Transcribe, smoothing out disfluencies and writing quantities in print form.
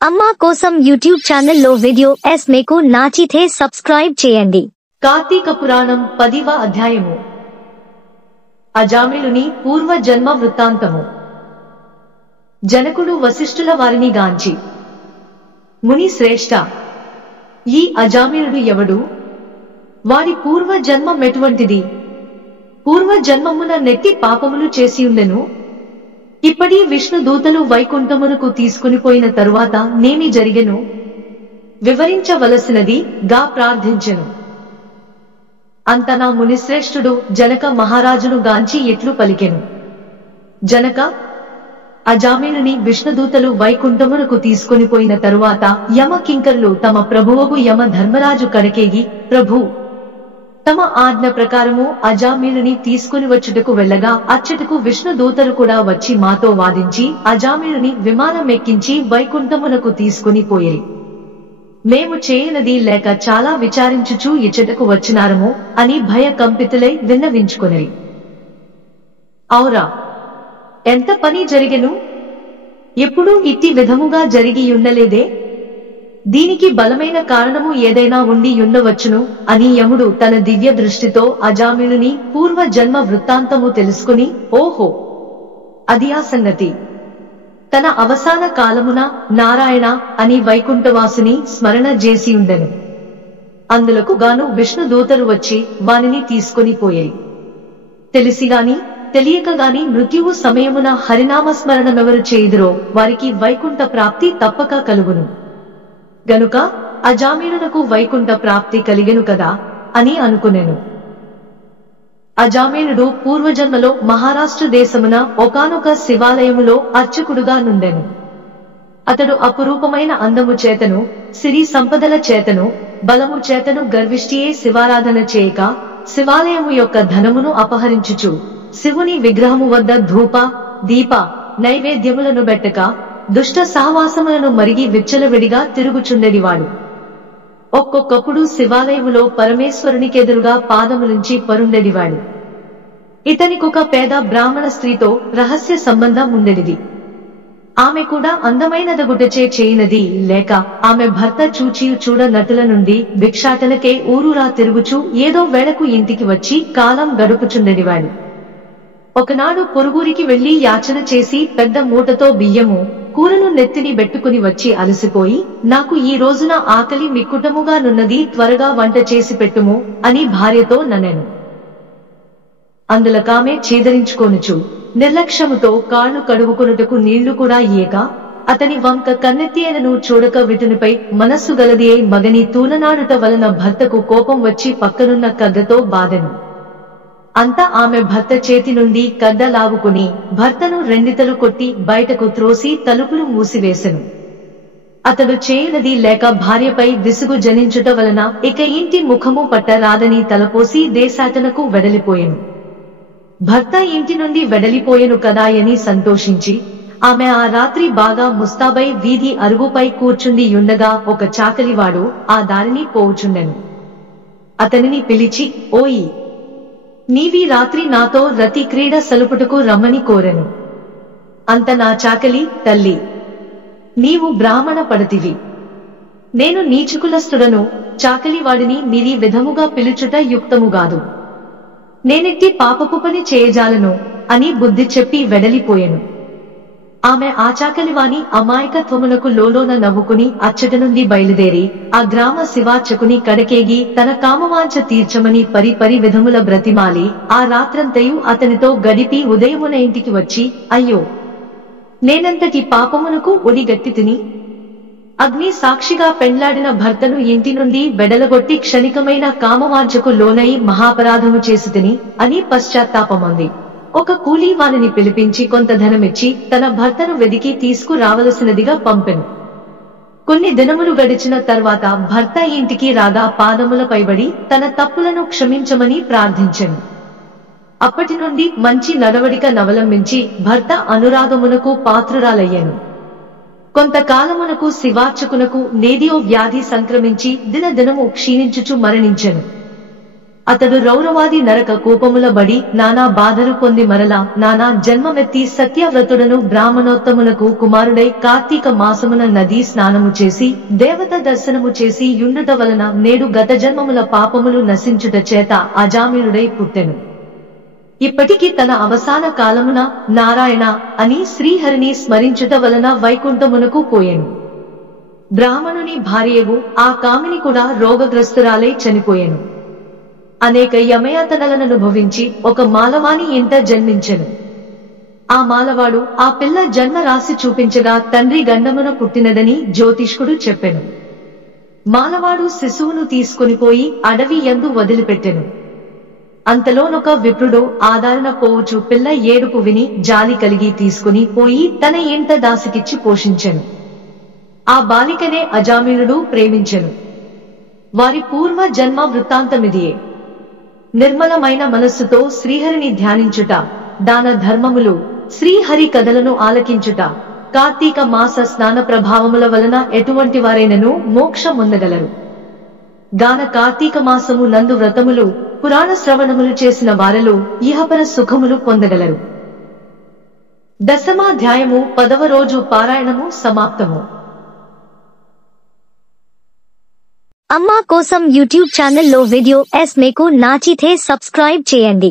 అమ్మా కోసం యూట్యూబ్ ఛానల్లో వీడియో మీకు నచ్చితే సబ్స్క్రైబ్ చేయండి. కార్తీక పురాణం 10వ అధ్యాయము. అజామిళుని పూర్వ జన్మ వృత్తాంతము. జనకుడు వశిష్ఠుల వారిని గాంచి, ముని శ్రేష్ఠ, ఈ అజామిళుడు ఎవడు? వాడి పూర్వ జన్మమెటువంటిది? పూర్వ జన్మమున నెట్టి పాపములు చేసియుండెను. ఇప్పటి విష్ణు దూతలు వైకుంఠమునకు తీసుకునిపోయిన తరువాత నేమి జరిగెను? వివరించవలసినది గా ప్రార్థించెను. అంతనా మునిశ్రేష్ఠుడు జనక మహారాజును గాంచి ఇట్లు పలికెను. జనక, అజామిళుని విష్ణుదూతలు వైకుంఠమునకు తీసుకునిపోయిన తరువాత యమ కింకరులు తమ ప్రభువగు యమ ధర్మరాజు కడకేగి, ప్రభు, తమ ఆజ్ఞ ప్రకారము అజామిళుని తీసుకుని వచ్చుటకు వెళ్ళగా అచ్చటకు విష్ణుదూతలు కూడా వచ్చి మాతో వాదించి అజామిళుని విమానమెక్కించి వైకుంఠమునకు తీసుకుని పోయిరి. మేము చేయనది లేక చాలా విచారించుచూ ఇచ్చటకు వచ్చినారము అని భయ కంపితులై విన్నవించుకొనిరి. ఔరా, ఎంత పని జరిగెను? ఎప్పుడూ ఇట్టి విధముగా జరిగియుండలేదే. దీనికి బలమైన కారణము ఏదైనా ఉండి ఉండవచ్చును అని యముడు తన దివ్య దృష్టితో అజామిళుని పూర్వ జన్మ వృత్తాంతము తెలుసుకుని, ఓహో, అది ఆ సంగతి. తన అవసాన కాలమున నారాయణ అని వైకుంఠవాసుని స్మరణ చేసియుండెను. అందులకు గాను విష్ణుదూతలు వచ్చి వానిని తీసుకొని పోయేరి. తెలిసిగాని తెలియకగాని మృత్యువు సమయమున హరినామస్మరణమెవరు చేయుదురో వారికి వైకుంఠ ప్రాప్తి తప్పక కలుగును. గనుక అజామిళునకు వైకుంఠ ప్రాప్తి కలిగెను కదా అని అనుకునేను. అజామిళుడు పూర్వజన్మలో మహారాష్ట్ర దేశమున ఒకానొక శివాలయములో అర్చకుడుగా నుండెను. అతడు అపురూపమైన అందము చేతను, సిరి సంపదల చేతను, బలము చేతను గర్విష్ఠియే శివారాధన చేయక శివాలయము యొక్క ధనమును అపహరించుచు శివుని విగ్రహము వద్ద ధూప దీప నైవేద్యములను బెట్టక దుష్ట సహవాసములను మరిగి విచ్చలవిడిగా తిరుగుచుండెడివాడు. ఒక్కొక్కప్పుడు శివాలయములో పరమేశ్వరునికెదురుగా పాదములుంచి పరుండెడివాడు. ఇతనికొక పేద బ్రాహ్మణ స్త్రీతో రహస్య సంబంధం ఉండెడిది. ఆమె కూడా అందమైనదగుటచే చేయినది లేక ఆమె భర్త చూచియు చూడ నటుల నుండి భిక్షాటనకే ఊరూరా తిరుగుచూ ఏదో వేళకు ఇంటికి వచ్చి కాలం గడుపుచుండెడివాడు. ఒకనాడు పొరుగురికి వెళ్లి యాచన చేసి పెద్ద మూటతో బియ్యము కూరను నెత్తిని బెట్టుకుని వచ్చి అలసిపోయి, నాకు ఈ రోజున ఆకలి మిక్కుటముగా నున్నది, త్వరగా వంట చేసి పెట్టుము అని భార్యతో ననెను. అందులకామె చేదరించుకొనుచు నిర్లక్ష్యముతో కాళ్లు కడుగుకొనుటకు నీళ్లు కూడా ఇయ్యక అతని వంక కన్నెత్తి ఆయనను చూడక విటునిపై మనస్సు గలది అయి మగని తూలనాడుట వలన భర్తకు కోపం వచ్చి పక్కనున్న కగ్గతో బాధెను. అంతా ఆమె భర్త చేతి నుండి కద్ద లాగుకుని భర్తను రెండితలు కొట్టి బయటకు త్రోసి తలుపులు మూసివేసెను. అతడు చేయనది లేక భార్యపై విసుగు జనించుట వలన ఇక ఇంటి ముఖము పట్ట రాదని తలపోసి దేశాటనకు వెడలిపోయెను. భర్త ఇంటి నుండి వెడలిపోయెను కదాయని సంతోషించి ఆమె ఆ రాత్రి బాగా ముస్తాబై వీధి అరుగుపై కూర్చుండి యుండగా ఒక చాకలివాడు ఆ దారిని పోవుచుండెను. అతనిని పిలిచి, ఓయి, నీవీ రాత్రి నాతో రతి క్రీడ సలుపుటకు రమ్మని కోరెను. అంత నా చాకలి, తల్లి, నీవు బ్రాహ్మణ పడతివి, నేను నీచుకులస్తుడను, చాకలివాడిని మీరీ విధముగా పిలుచుట యుక్తముగాదు, నేనెట్టి పాపపు పని చేయజాలను అని బుద్ధి చెప్పి వెడలిపోయెను. ఆమె ఆ చాకలివాని అమాయకత్వమునకు లోలోన నవ్వుకుని అచ్చట నుండి బయలుదేరి ఆ గ్రామ శివార్చకుని కడకేగి తన కామవాంఛ తీర్చమని పరి విధముల బ్రతిమాలి ఆ రాత్రంతయు అతనితో గడిపి ఉదయమున ఇంటికి వచ్చి, అయ్యో, నేనంతటి పాపమునకు ఒడిగట్టి తిని అగ్ని సాక్షిగా పెండ్లాడిన భర్తను ఇంటి నుండి వెడలగొట్టి క్షణికమైన కామవాంఛకు లోనై మహాపరాధము చేసి తిని అని పశ్చాత్తాపమంది. ఒక కూలీ వానిని పిలిపించి కొంత ధనమిచ్చి తన భర్తను వెదికి తీసుకురావలసినదిగా పంపెను. కొన్ని దినములు గడిచిన తర్వాత భర్త ఇంటికి రాగా పాదముల పైబడి తన తప్పులను క్షమించమని ప్రార్థించెను. అప్పటి నుండి మంచి నడవడిక నవలంబించి భర్త అనురాగమునకు పాత్రురాలయ్యెను. కొంతకాలమునకు శివార్చకునకు నేదియో వ్యాధి సంక్రమించి దినదినము క్షీణించుచు మరణించెను. అతడు రౌరవాది నరక కూపముల బడి నానా బాధలు పొంది మరలా నానా జన్మమెత్తి సత్యవ్రతుడను బ్రాహ్మణోత్తమునకు కుమారుడై కార్తీక మాసమున నదీ స్నానము చేసి దేవత దర్శనము చేసి యుండుట వలన నేడు గత జన్మముల పాపములు నశించుట చేత అజామినుడై పుట్టెను. ఇప్పటికి తన అవసాన కాలమున నారాయణ అని శ్రీహరిని స్మరించుట వలన వైకుంఠమునకు పోయెను. బ్రాహ్మణుని భార్యవు ఆ కామిని కూడా రోగగ్రస్తురాలై చనిపోయెను. అనేక యమయాతనలననుభవించి ఒక మాలవాని ఇంట జన్మించెను. ఆ మాలవాడు ఆ పిల్ల జన్మ రాసి చూపించగా తండ్రి గండమున పుట్టినదని జ్యోతిష్కుడు చెప్పెను. మాలవాడు శిశువును తీసుకొనిపోయి అడవి యందు వదిలిపెట్టెను. అంతలోనొక విప్రుడు ఆదారణ పోవుచు పిల్ల ఏడుపు విని జాలి కలిగి తీసుకుని పోయి తన ఇంట దాసికిచ్చి పోషించెను. ఆ బాలికనే అజామినుడు ప్రేమించెను. వారి పూర్వ జన్మ వృత్తాంతమిదియే. నిర్మలమైన మనస్సుతో శ్రీహరిని ధ్యానించుట, దాన ధర్మములు, శ్రీహరి కథలను ఆలకించుట, కార్తీక మాస స్నాన ప్రభావముల వలన ఎటువంటి వారైనను మోక్షమొందగలరు. గాన కార్తీక మాసము నందు వ్రతములు, పురాణ శ్రవణములు చేసిన వారిలో ఇహపర సుఖములు పొందగలరు. దశమాధ్యాయము 10వ రోజు పారాయణము సమాప్తము. అమ్మా కోసం యూట్యూబ్ ఛానల్లో వీడియో మీకు నచ్చితే సబ్స్క్రైబ్ చేయండి.